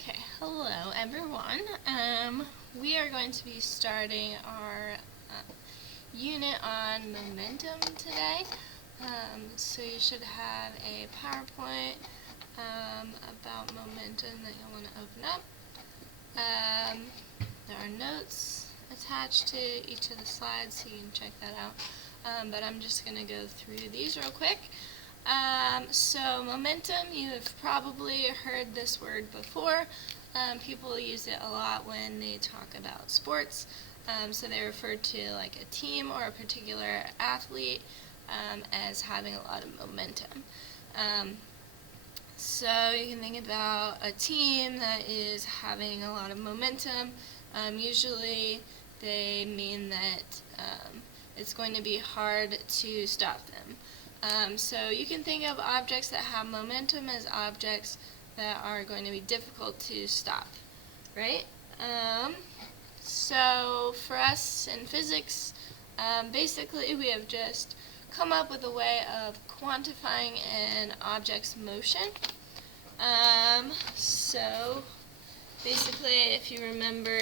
Okay, hello everyone. We are going to be starting our unit on momentum today. So you should have a PowerPoint about momentum that you'll want to open up. There are notes attached to each of the slides, so you can check that out. But I'm just going to go through these real quick. So momentum, you have probably heard this word before. People use it a lot when they talk about sports. So they refer to like a team or a particular athlete as having a lot of momentum. So you can think about a team that is having a lot of momentum. Usually they mean that it's going to be hard to stop them. So you can think of objects that have momentum as objects that are going to be difficult to stop, right? So for us in physics, basically we have just come up with a way of quantifying an object's motion. So basically, if you remember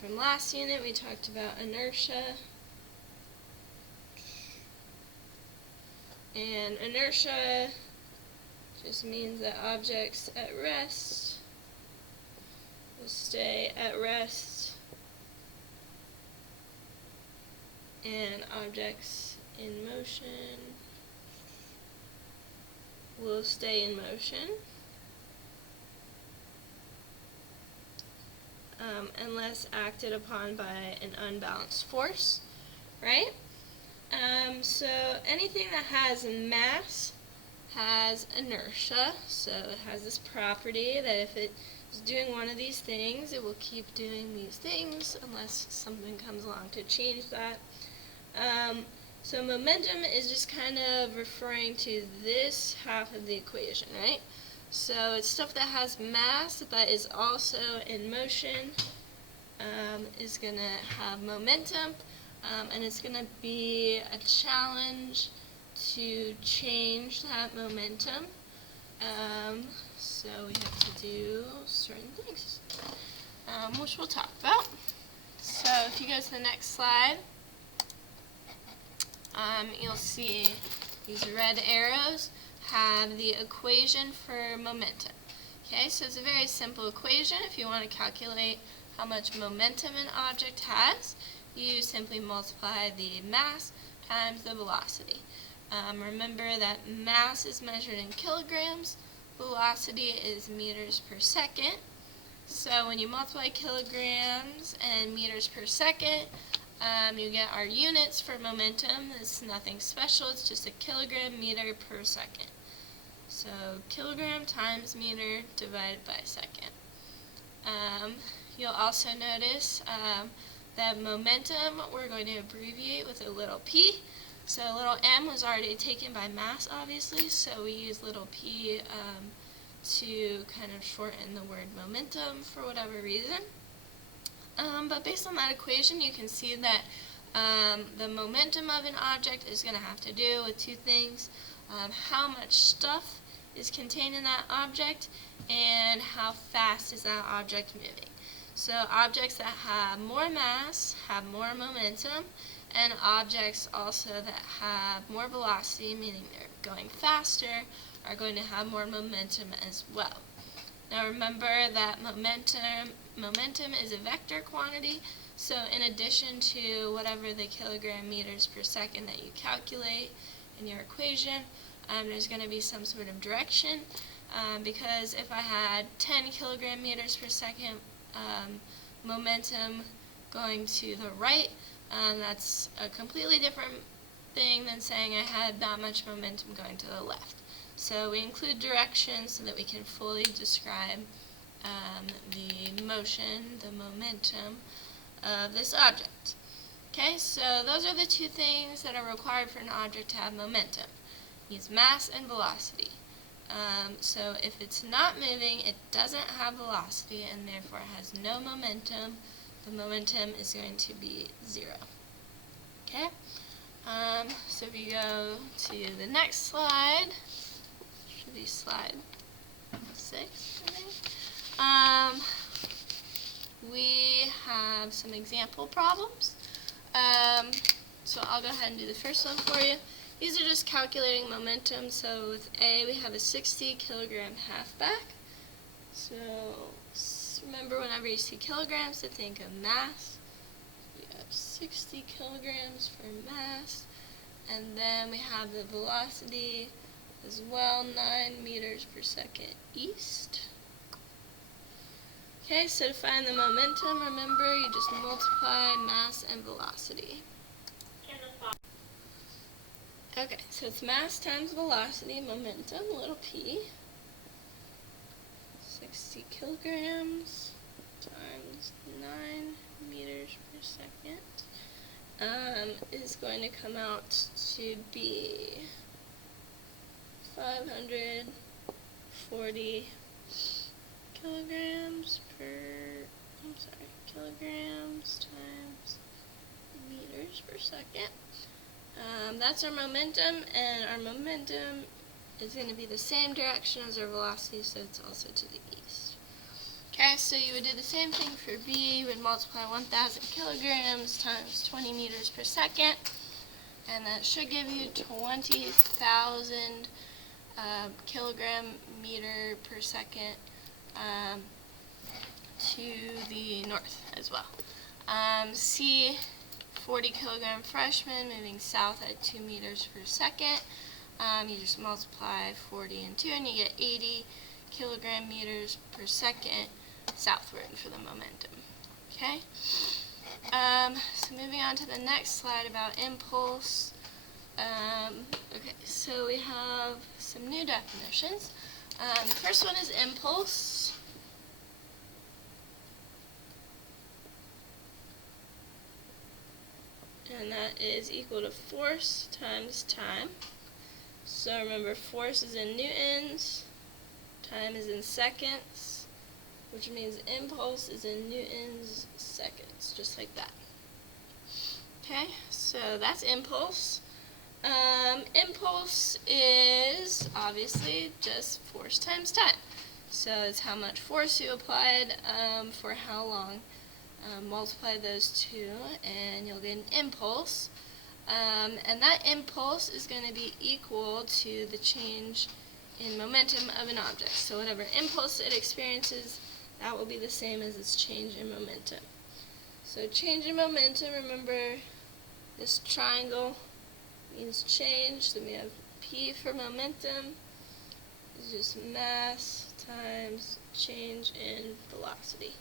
from last unit, we talked about inertia. And inertia just means that objects at rest will stay at rest, and objects in motion will stay in motion unless acted upon by an unbalanced force, right? So anything that has mass has inertia, so it has this property that if it is doing one of these things, it will keep doing these things unless something comes along to change that. So momentum is just kind of referring to this half of the equation, right? So it's stuff that has mass but is also in motion, is going to have momentum. And it's going to be a challenge to change that momentum. So we have to do certain things, which we'll talk about. So if you go to the next slide, you'll see these red arrows have the equation for momentum. Okay, so it's a very simple equation. If you want to calculate how much momentum an object has, you simply multiply the mass times the velocity. Remember that mass is measured in kilograms, velocity is meters per second. So when you multiply kilograms and meters per second, you get our units for momentum. It's nothing special, it's just a kilogram meter per second. So kilogram times meter divided by second. You'll also notice that momentum we're going to abbreviate with a little p. So little m was already taken by mass, obviously, so we use little p to kind of shorten the word momentum for whatever reason. But based on that equation, you can see that the momentum of an object is going to have to do with two things: how much stuff is contained in that object and how fast is that object moving. So objects that have more mass have more momentum, and objects also that have more velocity, meaning they're going faster, are going to have more momentum as well. Now remember that momentum is a vector quantity, so in addition to whatever the kilogram meters per second that you calculate in your equation, there's going to be some sort of direction, because if I had 10 kilogram meters per second momentum going to the right, that's a completely different thing than saying I had that much momentum going to the left. So we include directions so that we can fully describe the motion, the momentum of this object. Okay, so those are the two things that are required for an object to have momentum. It needs mass and velocity. So if it's not moving, it doesn't have velocity and therefore has no momentum. The momentum is going to be 0. Okay? So if you go to the next slide, should be slide 6, I think. We have some example problems. So I'll go ahead and do the first one for you. These are just calculating momentum. So with A, we have a 60 kilogram halfback. So remember, whenever you see kilograms, to think of mass. We have 60 kilograms for mass. And then we have the velocity as well, 9 meters per second east. Okay, so to find the momentum, remember, you just multiply mass and velocity. Okay, so it's mass times velocity, momentum, little p. 60 kilograms times 9 meters per second is going to come out to be 540 kilograms times meters per second. That's our momentum, and our momentum is going to be the same direction as our velocity, so it's also to the east. Okay, so you would do the same thing for B. You would multiply 1,000 kilograms times 20 meters per second, and that should give you 20,000 kilogram meter per second to the north as well. C, 40 kilogram freshman moving south at 2 meters per second. You just multiply 40 and 2 and you get 80 kilogram meters per second southward for the momentum. Okay? So moving on to the next slide about impulse. Okay, so we have some new definitions. The first one is impulse. And that is equal to force times time. So remember, force is in newtons, time is in seconds, which means impulse is in newtons seconds, just like that. Okay, so that's impulse. Impulse is obviously just force times time. So it's how much force you applied for how long. Multiply those two and you'll get an impulse. And that impulse is going to be equal to the change in momentum of an object. So whatever impulse it experiences, that will be the same as its change in momentum. So change in momentum, remember this triangle means change. Then we have P for momentum. It's just mass times change in velocity.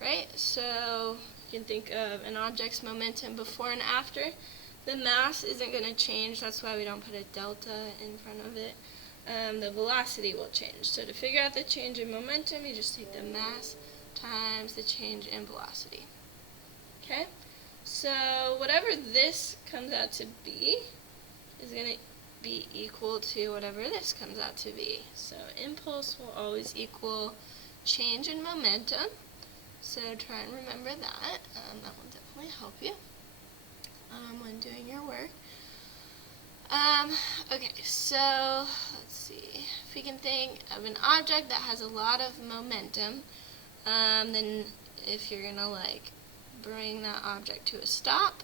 Right? So you can think of an object's momentum before and after. The mass isn't going to change, that's why we don't put a delta in front of it. The velocity will change. So to figure out the change in momentum, you just take the mass times the change in velocity. Okay? So whatever this comes out to be is going to be equal to whatever this comes out to be. So impulse will always equal change in momentum. So try and remember that. That will definitely help you when doing your work. Okay, so let's see. If we can think of an object that has a lot of momentum, then if you're going to bring that object to a stop,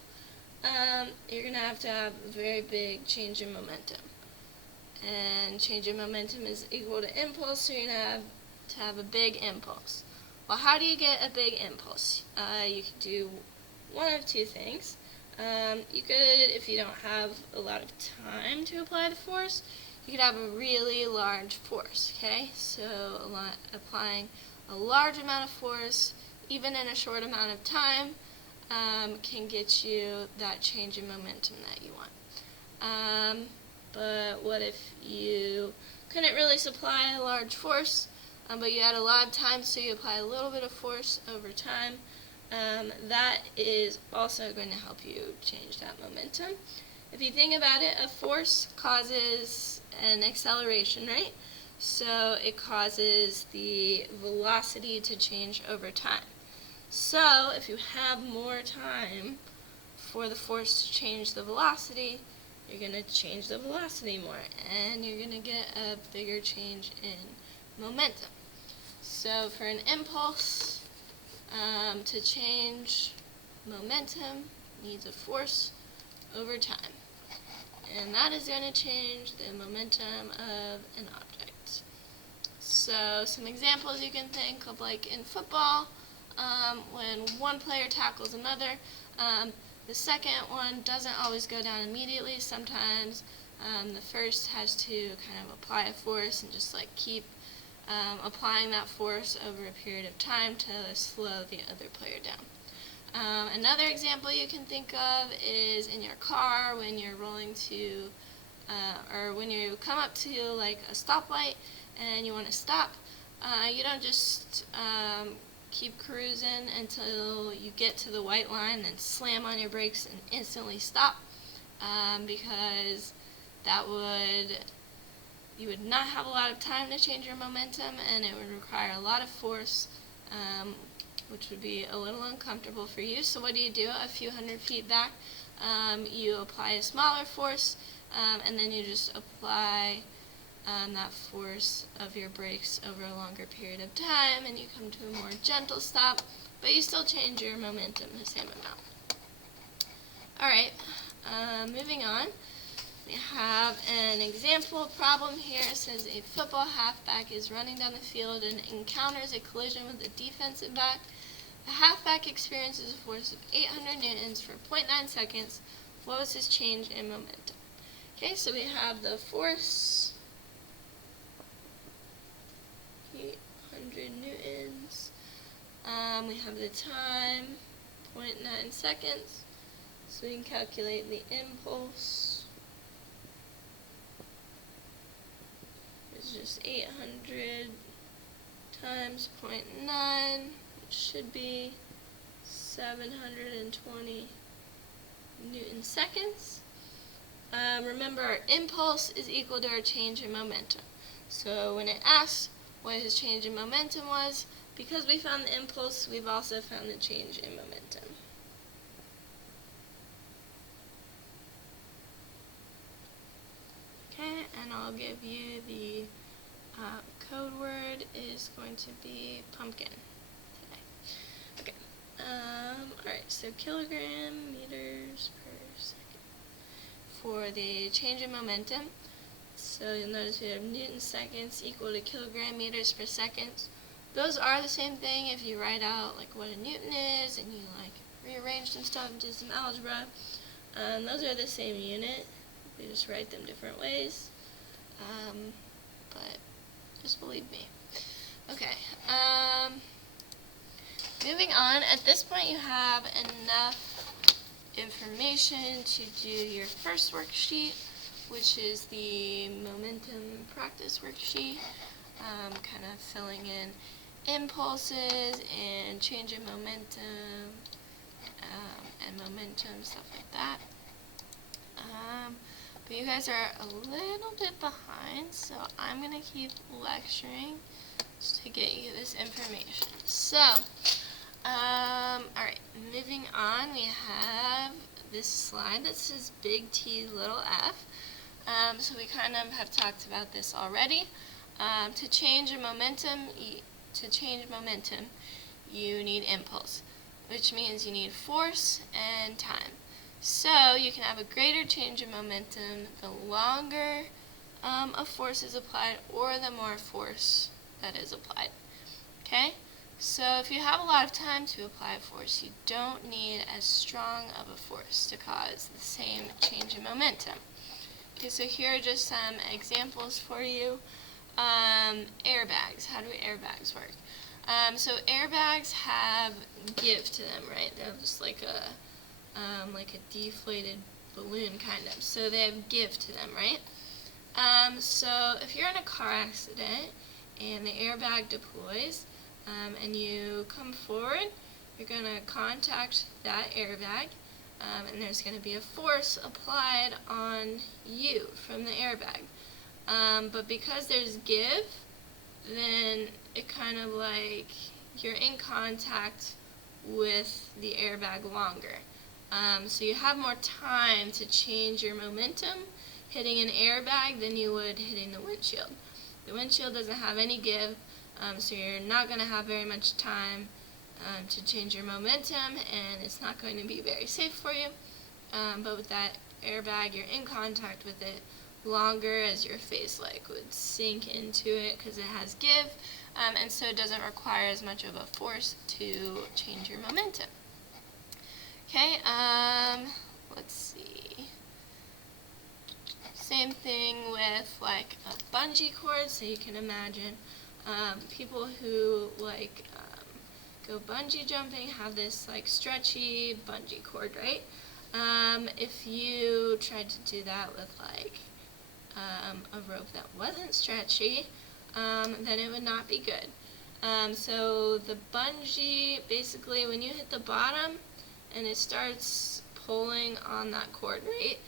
you're going to have a very big change in momentum. And change in momentum is equal to impulse, so you're going to have a big impulse. Well, how do you get a big impulse? You could do one of two things. You could, if you don't have a lot of time to apply the force, you could have a really large force, okay? So applying a large amount of force, even in a short amount of time, can get you that change in momentum that you want. But what if you couldn't really supply a large force, but you had a lot of time, so you apply a little bit of force over time? That is also going to help you change that momentum. If you think about it, a force causes an acceleration, right? So it causes the velocity to change over time. So if you have more time for the force to change the velocity, you're going to change the velocity more, and you're going to get a bigger change in momentum. So for an impulse to change momentum needs a force over time. And that is going to change the momentum of an object. So some examples you can think of, like in football, when one player tackles another, the second one doesn't always go down immediately. Sometimes the first has to kind of apply a force and just like keep applying that force over a period of time to slow the other player down. Another example you can think of is in your car when you're rolling to, or when you come up to like a stoplight and you want to stop. You don't just keep cruising until you get to the white line, then slam on your brakes and instantly stop, because you would not have a lot of time to change your momentum, and it would require a lot of force, which would be a little uncomfortable for you. So what do? A few hundred feet back, you apply a smaller force, and then you just apply that force of your brakes over a longer period of time, and you come to a more gentle stop, but you still change your momentum the same amount. Alright, moving on. We have an example problem here. It says a football halfback is running down the field and encounters a collision with a defensive back. The halfback experiences a force of 800 newtons for 0.9 seconds. What was his change in momentum? Okay, so we have the force, 800 newtons. We have the time, 0.9 seconds. So we can calculate the impulse. It's just 800 times 0.9, which should be 720 Newton seconds. Remember, our impulse is equal to our change in momentum. So when it asks what his change in momentum was, because we found the impulse, we've also found the change in momentum. Okay, and I'll give you the code word is going to be pumpkin today. Okay. Alright, so kilogram meters per second for the change in momentum. So you'll notice we have Newton seconds equal to kilogram meters per second. Those are the same thing if you write out like what a Newton is and you like rearrange some stuff and do some algebra. Those are the same unit. We just write them different ways. But just believe me. Okay. Moving on. At this point you have enough information to do your first worksheet, which is the momentum practice worksheet, kind of filling in impulses and change in momentum, and momentum, stuff like that. But you guys are a little bit behind, so I'm going to keep lecturing just to get you this information. So, alright, moving on, we have this slide that says big T, little f. So we kind of have talked about this already. To change momentum, you need impulse, which means you need force and time. So you can have a greater change in momentum the longer a force is applied or the more force that is applied. Okay? So if you have a lot of time to apply a force, you don't need as strong of a force to cause the same change in momentum. Okay, so here are just some examples for you. Airbags. How do airbags work? So airbags have give to them, right? They're just like a deflated balloon, kind of. So they have give to them, right? So if you're in a car accident and the airbag deploys, and you come forward, you're going to contact that airbag, and there's going to be a force applied on you from the airbag. But because there's give, then it kind of like you're in contact with the airbag longer. So you have more time to change your momentum hitting an airbag than you would hitting the windshield. The windshield doesn't have any give, so you're not going to have very much time to change your momentum, and it's not going to be very safe for you. But with that airbag, you're in contact with it longer as your face would sink into it because it has give, and so it doesn't require as much of a force to change your momentum. Okay, let's see. Same thing with a bungee cord, so you can imagine people who go bungee jumping have this stretchy bungee cord, right? If you tried to do that with a rope that wasn't stretchy, then it would not be good. So the bungee, basically when you hit the bottom and it starts pulling on that cord, right?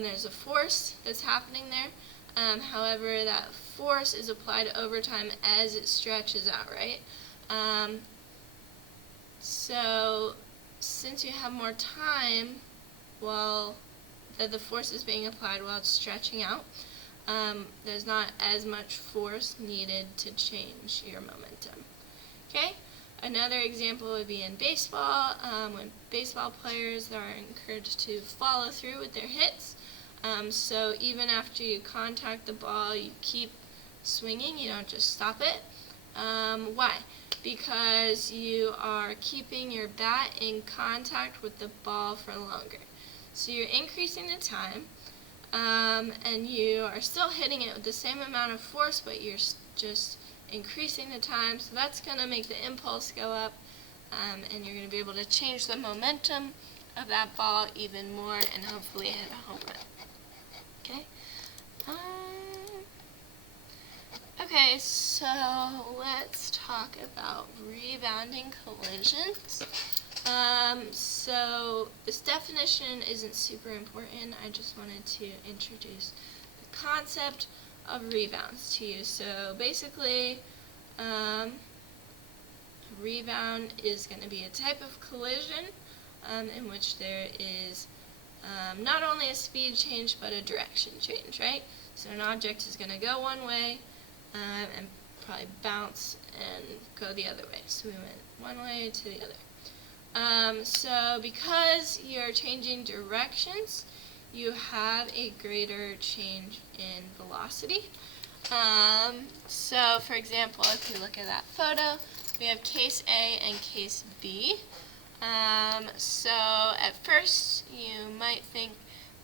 There's a force that's happening there. However, that force is applied over time as it stretches out, right? So since you have more time while the force is being applied while it's stretching out, there's not as much force needed to change your momentum. Okay? Another example would be in baseball, when baseball players are encouraged to follow through with their hits. So even after you contact the ball, you keep swinging, you don't just stop it. Why? Because you are keeping your bat in contact with the ball for longer. So you're increasing the time, and you are still hitting it with the same amount of force, but you're just increasing the time, so that's going to make the impulse go up, and you're going to be able to change the momentum of that ball even more and hopefully hit a home run. Okay? Okay, so let's talk about rebounding collisions. So this definition isn't super important. I just wanted to introduce the concept of rebounds to you. So basically, a rebound is going to be a type of collision in which there is not only a speed change but a direction change, right? So an object is going to go one way and probably bounce and go the other way. So we went one way to the other. So because you're changing directions, you have a greater change in velocity. So for example, if you look at that photo, we have case A and case B. So at first you might think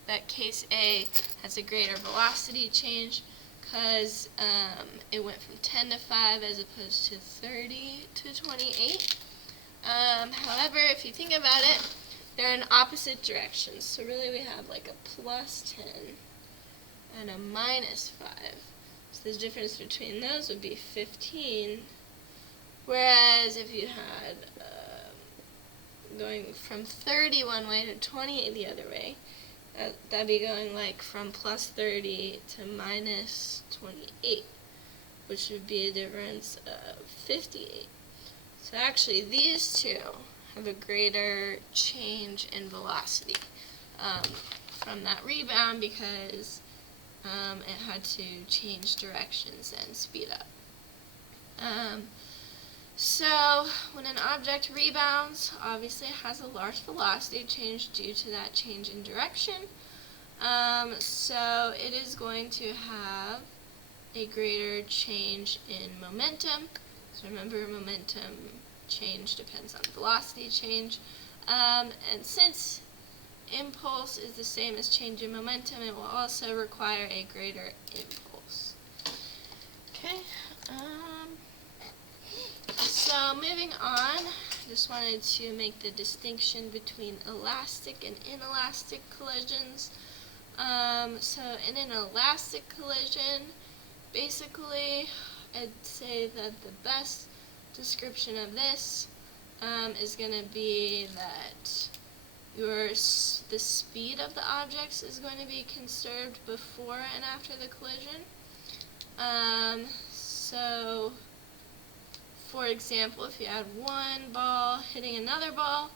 that case A has a greater velocity change because it went from 10 to 5 as opposed to 30 to 28. However, if you think about it, they're in opposite directions. So really we have a plus 10 and a minus 5. So the difference between those would be 15. Whereas if you had going from 30 one way to 28 the other way, that'd be going from plus 30 to minus 28, which would be a difference of 58. So actually these two have a greater change in velocity from that rebound because it had to change directions and speed up. So when an object rebounds, obviously it has a large velocity change due to that change in direction. So it is going to have a greater change in momentum. So remember, momentum change depends on velocity change. And since impulse is the same as change in momentum, it will also require a greater impulse. Okay. So moving on, just wanted to make the distinction between elastic and inelastic collisions. So in an elastic collision, basically, I'd say that the best description of this is going to be that the speed of the objects is going to be conserved before and after the collision. So, for example, if you had one ball hitting another ball,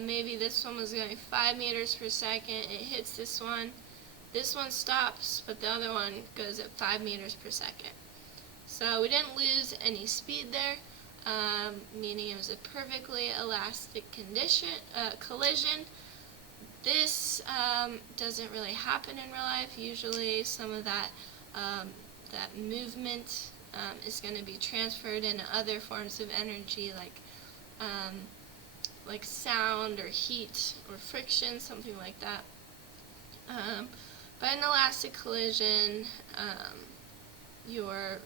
maybe this one was going 5 meters per second, it hits this one stops, but the other one goes at 5 meters per second. So we didn't lose any speed there, meaning it was a perfectly elastic collision. This doesn't really happen in real life. Usually some of that movement is going to be transferred into other forms of energy, like sound or heat or friction, something like that. But an elastic collision, your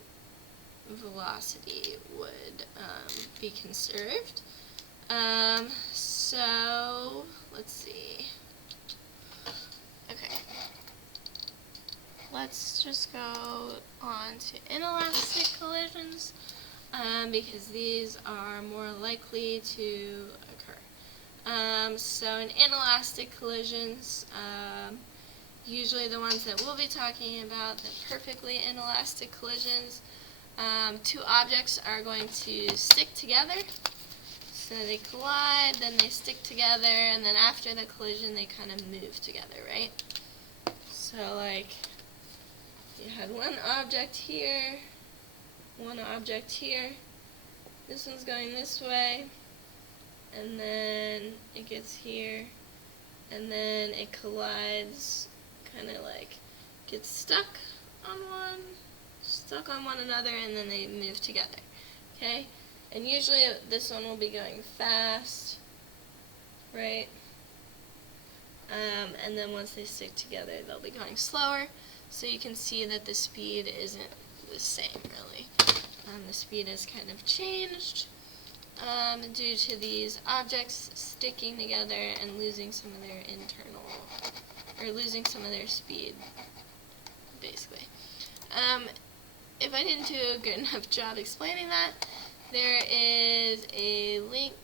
velocity would be conserved. So let's see. Okay. Let's just go on to inelastic collisions, because these are more likely to occur. So in inelastic collisions, usually the ones that we'll be talking about, the perfectly inelastic collisions, two objects are going to stick together. So they collide, then they stick together, and then after the collision they kind of move together, right? So like, you had one object here, one object here, this one's going this way, and then it gets here, and then it collides, kind of like gets stuck on one another, and then they move together, okay? And usually this one will be going fast, right? And then once they stick together, they'll be going slower. So you can see that the speed isn't the same, really. The speed has kind of changed due to these objects sticking together and losing some of their losing some of their speed, basically. If I didn't do a good enough job explaining that, there is a link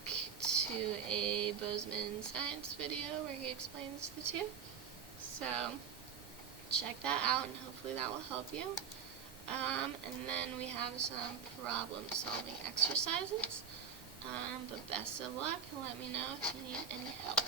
to a Bozeman science video where he explains the two. So check that out, and hopefully that will help you. And then we have some problem-solving exercises. But best of luck, and let me know if you need any help.